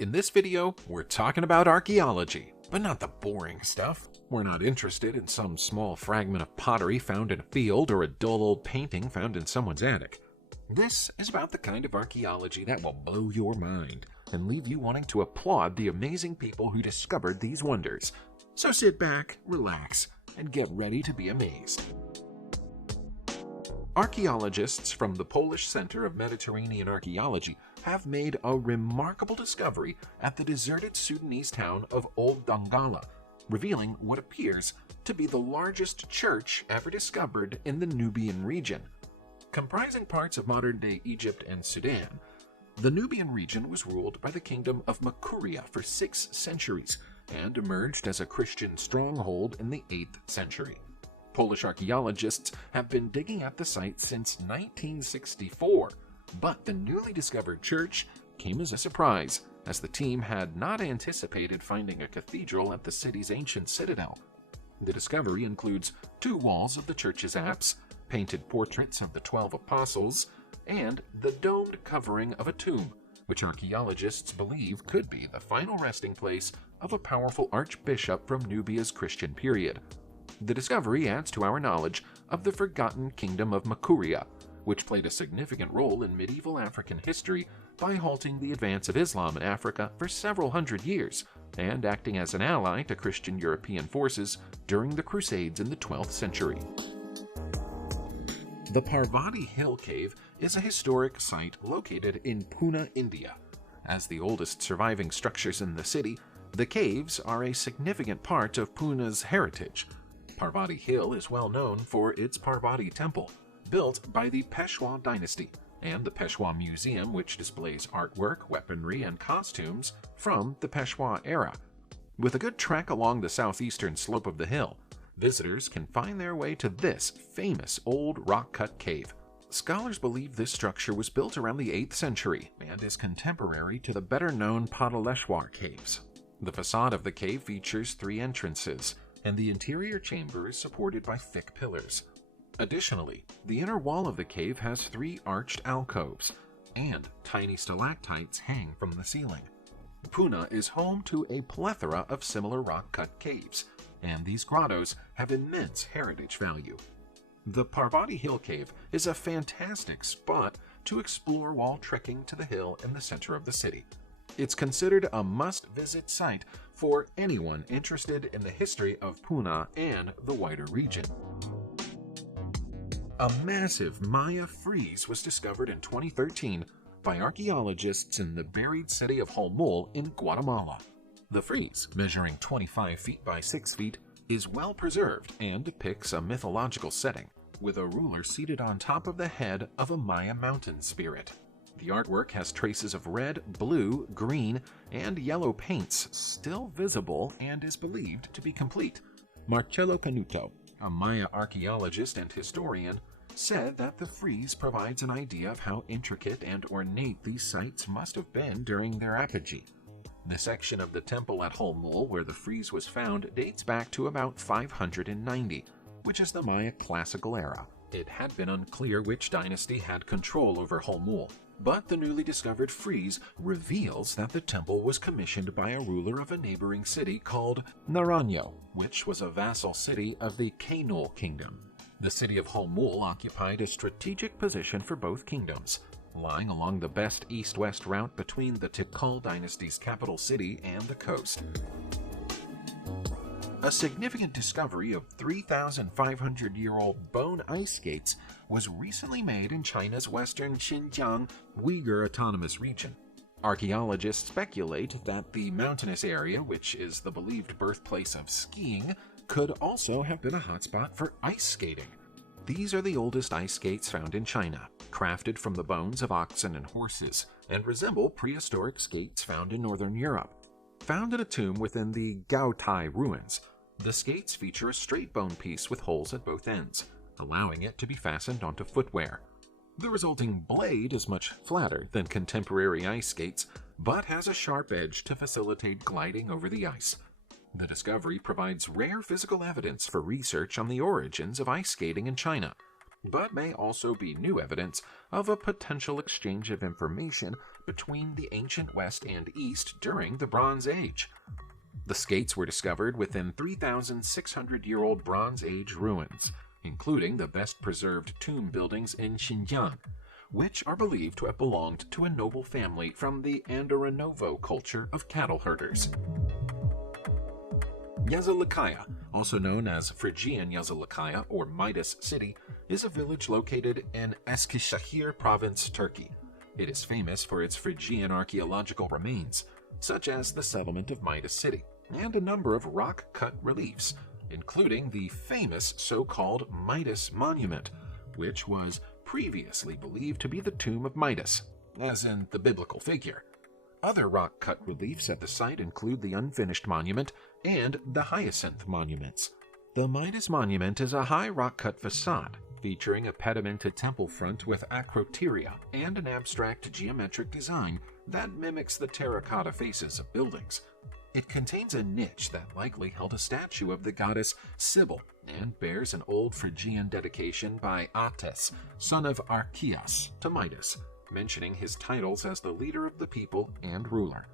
In this video, we're talking about archaeology, but not the boring stuff. We're not interested in some small fragment of pottery found in a field or a dull old painting found in someone's attic. This is about the kind of archaeology that will blow your mind and leave you wanting to applaud the amazing people who discovered these wonders. So sit back, relax, and get ready to be amazed. Archaeologists from the Polish Center of Mediterranean Archaeology have made a remarkable discovery at the deserted Sudanese town of Old Dongola, revealing what appears to be the largest church ever discovered in the Nubian region. Comprising parts of modern-day Egypt and Sudan, the Nubian region was ruled by the kingdom of Makuria for 6 centuries and emerged as a Christian stronghold in the 8th century. Polish archaeologists have been digging at the site since 1964, but the newly discovered church came as a surprise, as the team had not anticipated finding a cathedral at the city's ancient citadel. The discovery includes 2 walls of the church's apse, painted portraits of the 12 apostles, and the domed covering of a tomb, which archaeologists believe could be the final resting place of a powerful archbishop from Nubia's Christian period. The discovery adds to our knowledge of the forgotten kingdom of Makuria, which played a significant role in medieval African history by halting the advance of Islam in Africa for several hundred years and acting as an ally to Christian European forces during the Crusades in the 12th century. The Parvati Hill Cave is a historic site located in Pune, India. As the oldest surviving structures in the city, the caves are a significant part of Pune's heritage. Parvati Hill is well known for its Parvati Temple, built by the Peshwa dynasty, and the Peshwa Museum, which displays artwork, weaponry, and costumes from the Peshwa era. With a good trek along the southeastern slope of the hill, visitors can find their way to this famous old rock-cut cave. Scholars believe this structure was built around the 8th century and is contemporary to the better-known Padaleshwar caves. The facade of the cave features 3 entrances, and the interior chamber is supported by thick pillars. Additionally, the inner wall of the cave has 3 arched alcoves, and tiny stalactites hang from the ceiling. Pune is home to a plethora of similar rock-cut caves, and these grottos have immense heritage value. The Parvati Hill Cave is a fantastic spot to explore while trekking to the hill in the center of the city. It's considered a must-visit site for anyone interested in the history of Pune and the wider region. A massive Maya frieze was discovered in 2013 by archaeologists in the buried city of Holmul in Guatemala. The frieze, measuring 25 feet by 6 feet, is well preserved and depicts a mythological setting, with a ruler seated on top of the head of a Maya mountain spirit. The artwork has traces of red, blue, green, and yellow paints still visible and is believed to be complete. Marcello Canuto, a Maya archaeologist and historian, said that the frieze provides an idea of how intricate and ornate these sites must have been during their apogee. The section of the temple at Holmul where the frieze was found dates back to about 590, which is the Maya classical era. It had been unclear which dynasty had control over Holmul, but the newly discovered frieze reveals that the temple was commissioned by a ruler of a neighboring city called Naranjo, which was a vassal city of the Kainul kingdom. The city of Holmul occupied a strategic position for both kingdoms, lying along the best east-west route between the Tikal dynasty's capital city and the coast. A significant discovery of 3,500-year-old bone ice skates was recently made in China's western Xinjiang Uyghur Autonomous Region. Archaeologists speculate that the mountainous area, which is the believed birthplace of skiing, could also have been a hotspot for ice skating. These are the oldest ice skates found in China, crafted from the bones of oxen and horses, and resemble prehistoric skates found in northern Europe. Found in a tomb within the Gaotai ruins, the skates feature a straight bone piece with holes at both ends, allowing it to be fastened onto footwear. The resulting blade is much flatter than contemporary ice skates, but has a sharp edge to facilitate gliding over the ice. The discovery provides rare physical evidence for research on the origins of ice skating in China. but may also be new evidence of a potential exchange of information between the ancient West and East during the Bronze Age. The skates were discovered within 3,600-year-old Bronze Age ruins, including the best-preserved tomb buildings in Xinjiang, which are believed to have belonged to a noble family from the Andiranovo culture of cattle herders. Yazilikaya, also known as Phrygian Yazilikaya or Midas City, is a village located in Eskişehir province, Turkey. It is famous for its Phrygian archaeological remains, such as the settlement of Midas City, and a number of rock-cut reliefs, including the famous so-called Midas Monument, which was previously believed to be the tomb of Midas, as in the biblical figure. Other rock-cut reliefs at the site include the unfinished monument and the hyacinth monuments. The Midas Monument is a high rock-cut facade featuring a pedimented temple front with acroteria and an abstract geometric design that mimics the terracotta faces of buildings. It contains a niche that likely held a statue of the goddess Sibyl and bears an old Phrygian dedication by Ates, son of Archias, to Midas, mentioning his titles as the leader of the people and ruler.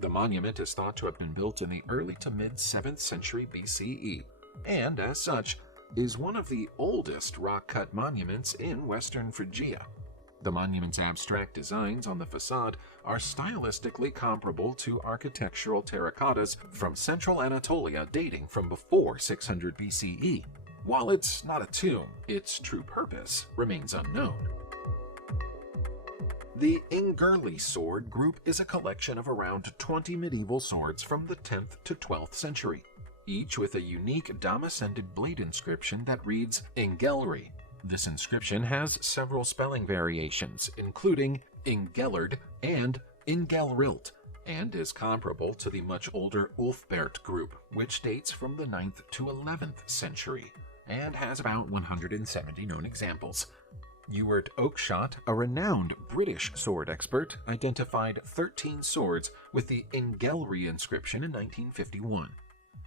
The monument is thought to have been built in the early to mid-7th century BCE, and as such, is one of the oldest rock-cut monuments in Western Phrygia. The monument's abstract designs on the facade are stylistically comparable to architectural terracottas from central Anatolia dating from before 600 BCE. While it's not a tomb, its true purpose remains unknown. The Ingurli sword group is a collection of around 20 medieval swords from the 10th to 12th century, each with a unique Dama-scented blade inscription that reads Ingelri. This inscription has several spelling variations, including Ingellard and Ingelrilt, and is comparable to the much older Ulfbert group, which dates from the 9th to 11th century, and has about 170 known examples. Ewart Oakeshott, a renowned British sword expert, identified 13 swords with the Ingelri inscription in 1951.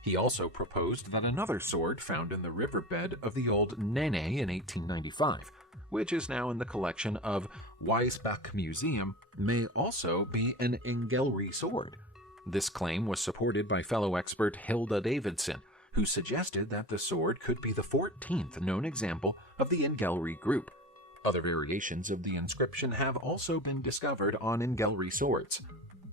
He also proposed that another sword found in the riverbed of the old Nene in 1895, which is now in the collection of Weisbach Museum, may also be an Ingelri sword. This claim was supported by fellow expert Hilda Davidson, who suggested that the sword could be the 14th known example of the Ingelri group. Other variations of the inscription have also been discovered on Ingelri swords.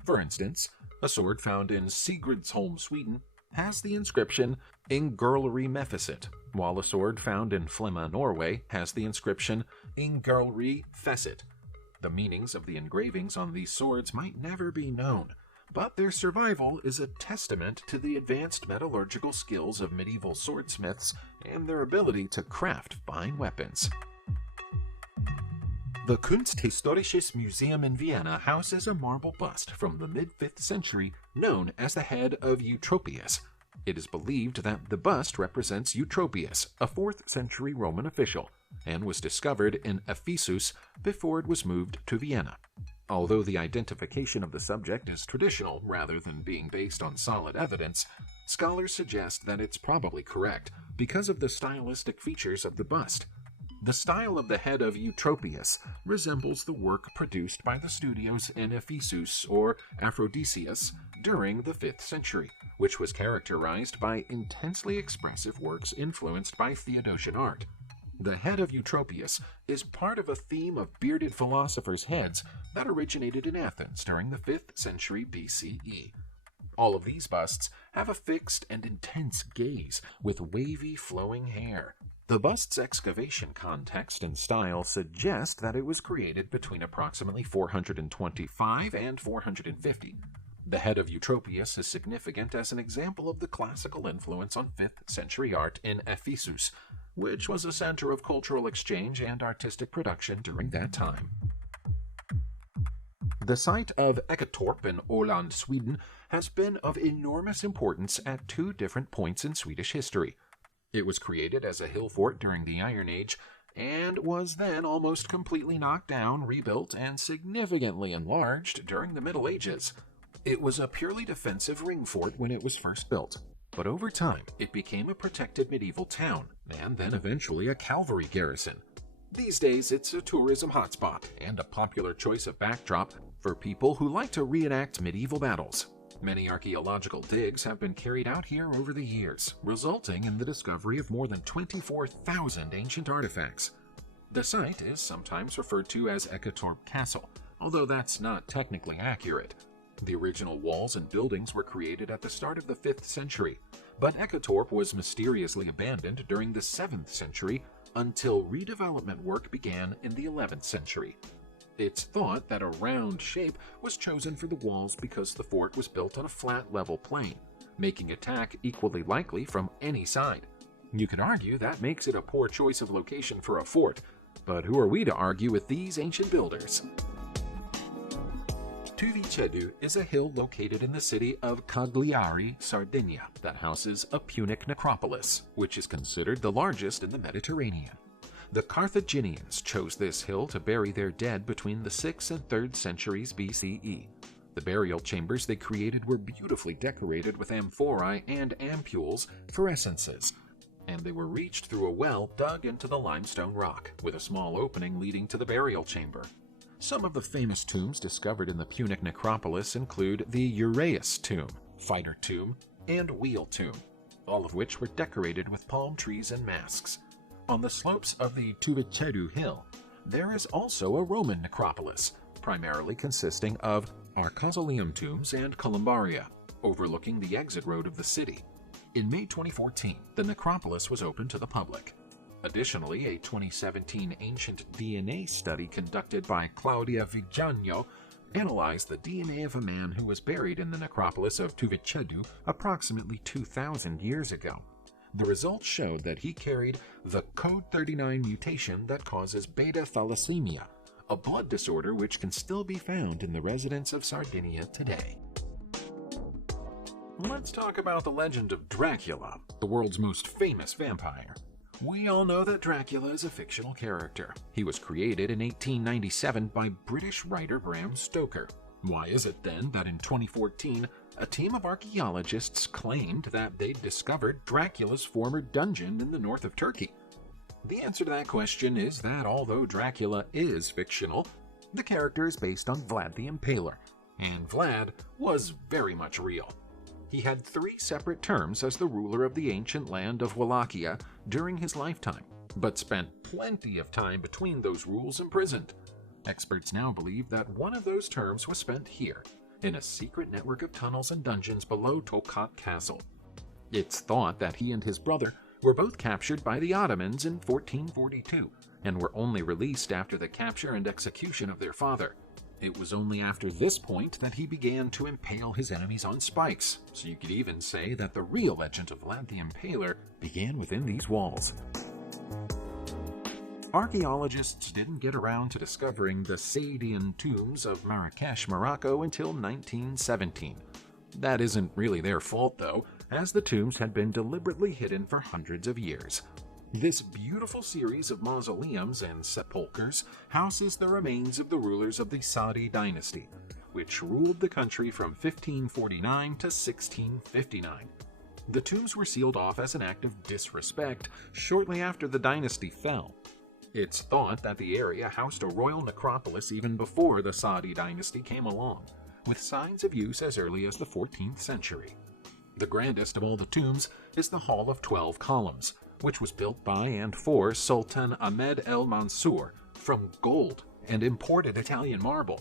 For instance, a sword found in Sigridsholm, Sweden, has the inscription Ingurlri Mephiset, while a sword found in Flemma, Norway, has the inscription Ingurlri Fesset. The meanings of the engravings on these swords might never be known, but their survival is a testament to the advanced metallurgical skills of medieval swordsmiths and their ability to craft fine weapons. The Kunsthistorisches Museum in Vienna houses a marble bust from the mid-5th century known as the head of Eutropius. It is believed that the bust represents Eutropius, a 4th century Roman official, and was discovered in Ephesus before it was moved to Vienna. Although the identification of the subject is traditional rather than being based on solid evidence, scholars suggest that it's probably correct because of the stylistic features of the bust. The style of the head of Eutropius resembles the work produced by the studios in Ephesus or Aphrodisias during the 5th century, which was characterized by intensely expressive works influenced by Theodosian art. The head of Eutropius is part of a theme of bearded philosophers' heads that originated in Athens during the 5th century BCE. All of these busts have a fixed and intense gaze with wavy flowing hair. The bust's excavation context and style suggest that it was created between approximately 425 and 450. The head of Eutropius is significant as an example of the classical influence on 5th century art in Ephesus, which was a center of cultural exchange and artistic production during that time. The site of Eketorp in Åland, Sweden, has been of enormous importance at 2 different points in Swedish history. It was created as a hill fort during the Iron Age, and was then almost completely knocked down, rebuilt, and significantly enlarged during the Middle Ages. It was a purely defensive ring fort when it was first built, but over time it became a protected medieval town, and then eventually a cavalry garrison. These days, it's a tourism hotspot and a popular choice of backdrop for people who like to reenact medieval battles. Many archaeological digs have been carried out here over the years, resulting in the discovery of more than 24,000 ancient artifacts. The site is sometimes referred to as Eketorp Castle, although that's not technically accurate. The original walls and buildings were created at the start of the 5th century, but Eketorp was mysteriously abandoned during the 7th century until redevelopment work began in the 11th century. It's thought that a round shape was chosen for the walls because the fort was built on a flat level plain, making attack equally likely from any side. You could argue that makes it a poor choice of location for a fort, but who are we to argue with these ancient builders? Tuvicedu is a hill located in the city of Cagliari, Sardinia, that houses a Punic necropolis, which is considered the largest in the Mediterranean. The Carthaginians chose this hill to bury their dead between the 6th and 3rd centuries BCE. The burial chambers they created were beautifully decorated with amphorae and ampules for essences, and they were reached through a well dug into the limestone rock, with a small opening leading to the burial chamber. Some of the famous tombs discovered in the Punic necropolis include the Uraeus tomb, Fighter tomb, and Wheel tomb, all of which were decorated with palm trees and masks. On the slopes of the Tuvicedu hill, there is also a Roman necropolis, primarily consisting of Archaeological tombs and columbaria, overlooking the exit road of the city. In May 2014, the necropolis was open to the public. Additionally, a 2017 ancient DNA study conducted by Claudia Vigiano analyzed the DNA of a man who was buried in the necropolis of Tuvicedu approximately 2,000 years ago. The results showed that he carried the code 39 mutation that causes beta thalassemia, a blood disorder which can still be found in the residents of Sardinia today. Let's talk about the legend of Dracula, the world's most famous vampire. We all know that Dracula is a fictional character. He was created in 1897 by British writer Bram Stoker. Why is it then that in 2014, a team of archaeologists claimed that they'd discovered Dracula's former dungeon in the north of Turkey? The answer to that question is that although Dracula is fictional, the character is based on Vlad the Impaler, and Vlad was very much real. He had 3 separate terms as the ruler of the ancient land of Wallachia during his lifetime, but spent plenty of time between those rules imprisoned. Experts now believe that one of those terms was spent here, in a secret network of tunnels and dungeons below Tokat Castle. It's thought that he and his brother were both captured by the Ottomans in 1442, and were only released after the capture and execution of their father. It was only after this point that he began to impale his enemies on spikes, so you could even say that the real legend of Vlad the Impaler began within these walls. Archaeologists didn't get around to discovering the Saadian tombs of Marrakesh, Morocco until 1917. That isn't really their fault though, as the tombs had been deliberately hidden for hundreds of years. This beautiful series of mausoleums and sepulchres houses the remains of the rulers of the Saadi dynasty, which ruled the country from 1549 to 1659. The tombs were sealed off as an act of disrespect shortly after the dynasty fell. It's thought that the area housed a royal necropolis even before the Saadi dynasty came along, with signs of use as early as the 14th century. The grandest of all the tombs is the Hall of 12 Columns, which was built by and for Sultan Ahmed el-Mansur from gold and imported Italian marble.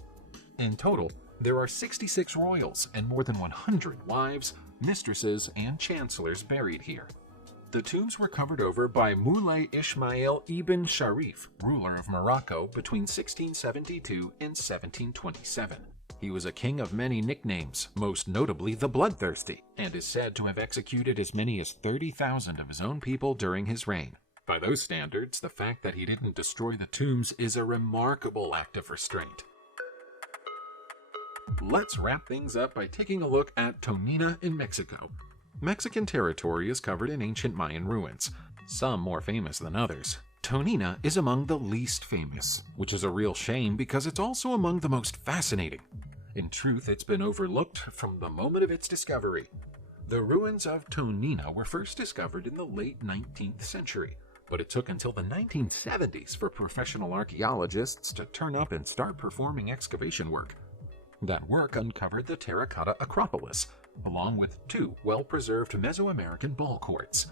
In total, there are 66 royals and more than 100 wives, mistresses, and chancellors buried here. The tombs were covered over by Moulay Ismail ibn Sharif, ruler of Morocco between 1672 and 1727. He was a king of many nicknames, most notably the Bloodthirsty, and is said to have executed as many as 30,000 of his own people during his reign. By those standards, the fact that he didn't destroy the tombs is a remarkable act of restraint. Let's wrap things up by taking a look at Tonina in Mexico. Mexican territory is covered in ancient Mayan ruins, some more famous than others. Tonina is among the least famous, which is a real shame because it's also among the most fascinating. In truth, it's been overlooked from the moment of its discovery. The ruins of Tonina were first discovered in the late 19th century but it took until the 1970s for professional archaeologists to turn up and start performing excavation work. That work uncovered the terracotta Acropolis, along with 2 well-preserved Mesoamerican ball courts.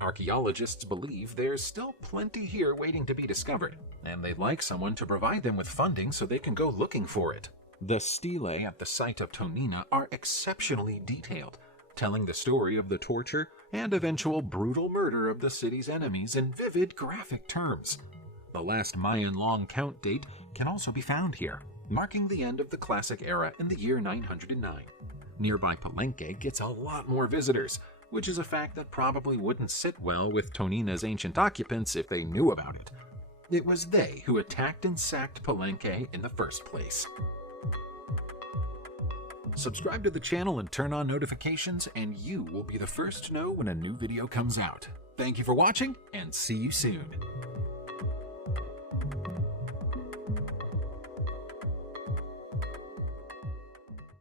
Archaeologists believe there's still plenty here waiting to be discovered, and they'd like someone to provide them with funding so they can go looking for it. The stelae at the site of Tonina are exceptionally detailed, telling the story of the torture and eventual brutal murder of the city's enemies in vivid graphic terms. The last Mayan long count date can also be found here, marking the end of the Classic Era in the year 909. Nearby Palenque gets a lot more visitors, which is a fact that probably wouldn't sit well with Tonina's ancient occupants if they knew about it. It was they who attacked and sacked Palenque in the first place. Subscribe to the channel and turn on notifications, and you will be the first to know when a new video comes out. Thank you for watching, and see you soon.